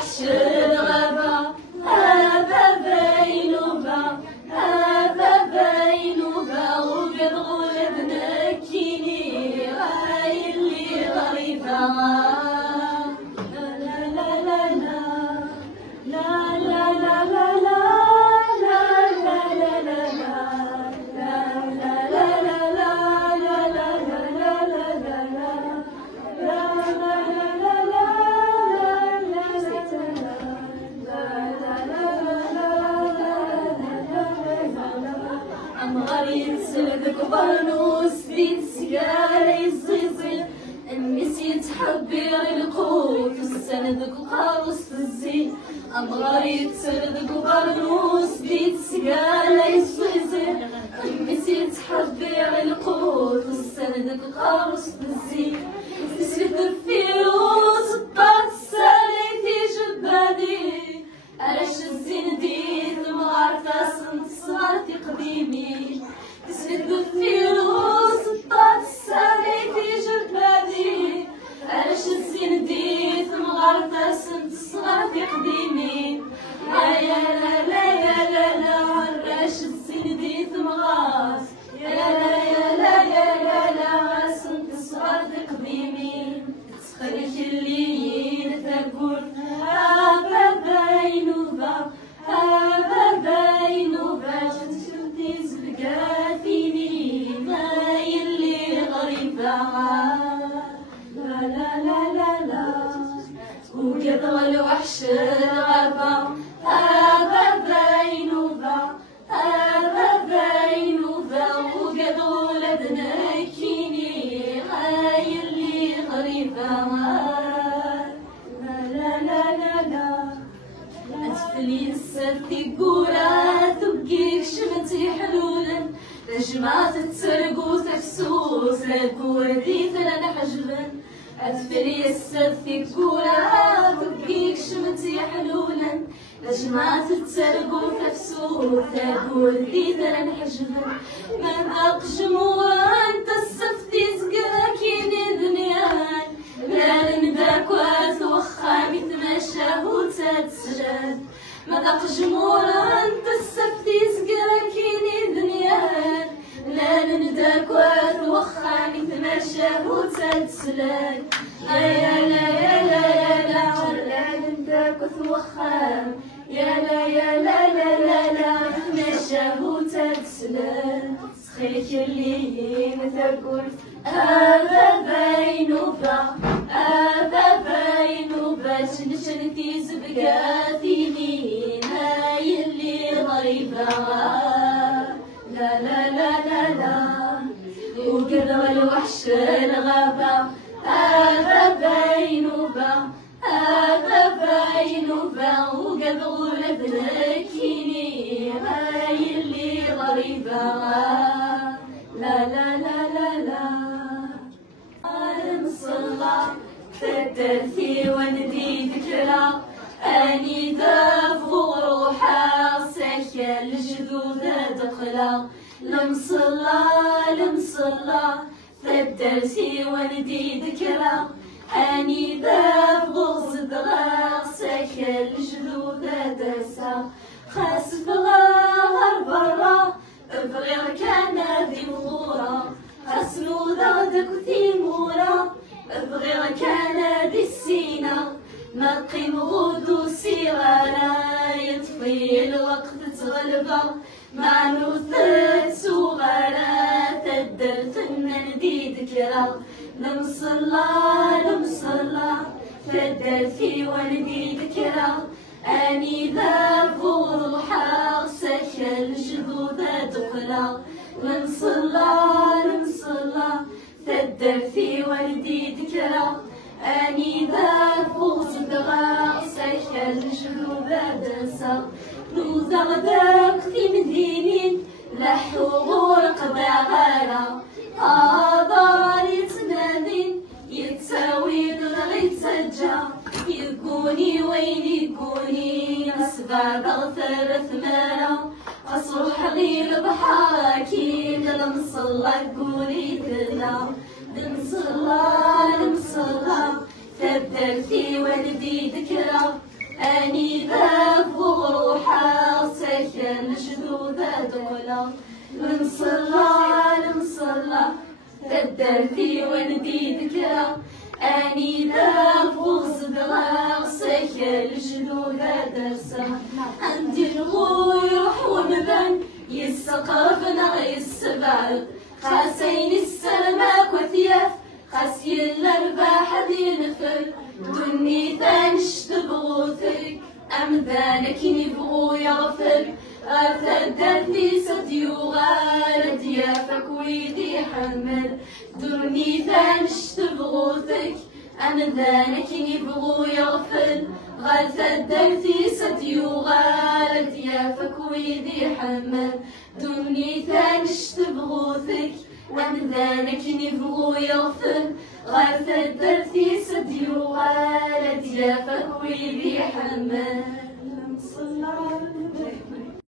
الوحش الغابة هذا بينوبة هذا بينوبة وقد غلبنا كيني غاي اللي غريبة لا لا لا لا لا لا لا لا برنوس بيت سكالي الزيزي النسيت حبير القوت السندك وخالص في الزين أمغاري تسردك برنوس بيت سكالي الزيزي النسيت حبير القوت السندك وخالص في الزين تسرد الفيروس الطاق السالي في جبادي علاش الزين ديت مغارفة صنت صغار في قديمي تسرد الفيروس الطاق السالي في جبادي علاش الزين ديت مغارفة صنت صغار في قديمي يا لا لا يا لا لا علاش الزين ديت مغارف يا لا يا لا يا لا لا صنت صغار في قديمي تسخرج الليل تقول هذا بينوبة هذا بينوبة شفتي زبقاتيني غاي اللي غريبة لا لا لا لا لا وقد الوحش الغابة هذا بينوبة هذا بينوبة وقد ولدنا كيني غاي اللي غريبة لا لا لا لا أتفلي السرتي قورا تبقيك شمتي حلولا تجمعت تسرقو تفسوس لقور دي ثلاث حجبا أتفلي السرتي قورا تبقيك شمتي حلولا تجمعت تسرقو تفسوس لقور دي ثلاث حجبا ما ذاق جموع انت السفتي زقاكيني دنيان لا نداك وخا متمشى وتتسجد ما ذاق جمهور انت السفتي زقاكيني دنيان لا نداك وخا متمشى وتتسجد يا لا يا لا يا لا لا نداك وخا يا لا يا لا لا لا لا متمشى وتتسجد سخيك اللي مثقول هذا بينوبة هذا بينوبة شنشنتي زبقاتيني هاي اللي غريبة لا لا لا لا لا وقدر الوحش الغابة هذا بينوبة هذا بينوبة وقد غلبنا كيني هاي اللي غريبة لا لا لا لا لا المصلى تدرتي وندي ذكرى أني دافغ روحا ساكا الجدود دخلا المصلى المصلى تدرتي وندي ذكرى أني دافغ صدغا ساكا الجدود دسا خاس بغا برا بغير كان ذي مغورة خسنو ذادك وثيمورة بغير كان ذي السينة ما قيم غدو سيغانا يطفي الوقت تغلبا مع نوثت سوغانا تدرت ندي ذكرى نمصلا نمصلا تدرتي وندي ذكرى أني ذا فوق روحا سكا الجذوذ دخلا نمصلا نمصلا تدرتي وندي ذكرى أني ذا فوق صدغا سكا الجذوذ دسا نوذا غداك في مدينين لحو غورق بعغارة آضاري تنادين يتساوي دغغي تسجى يقوني وين يقوني أسباب أغثر ثمارة أصروح غير بحاكي لمصلى قولي كذا لمصلى لمصلى تبدلتي ولدي ذكرى أني ذاب وروحا سكن جدودة دولة نصلى تدرتي وندي ذكرى أني ذاب وغزدغا سكن جدودة درسة عندي الغيوح ومبان يسقفنا يسبعد خاسين السلماك وثياف خاسي الأرباح دي نفل دني ثانش تبغوثك أمذانك يبغو يغفر أثدرتي ستيو غالد يافك ويدي حمل دني ثانش تبغوثك أمذانك يبغو يغفر غثدرتي ستيو غالد يافك ويدي حمل دني ثانش تبغوثك ومذانك نبغو يغفر غثدرتي ستيو غالد يافك ويدي حمل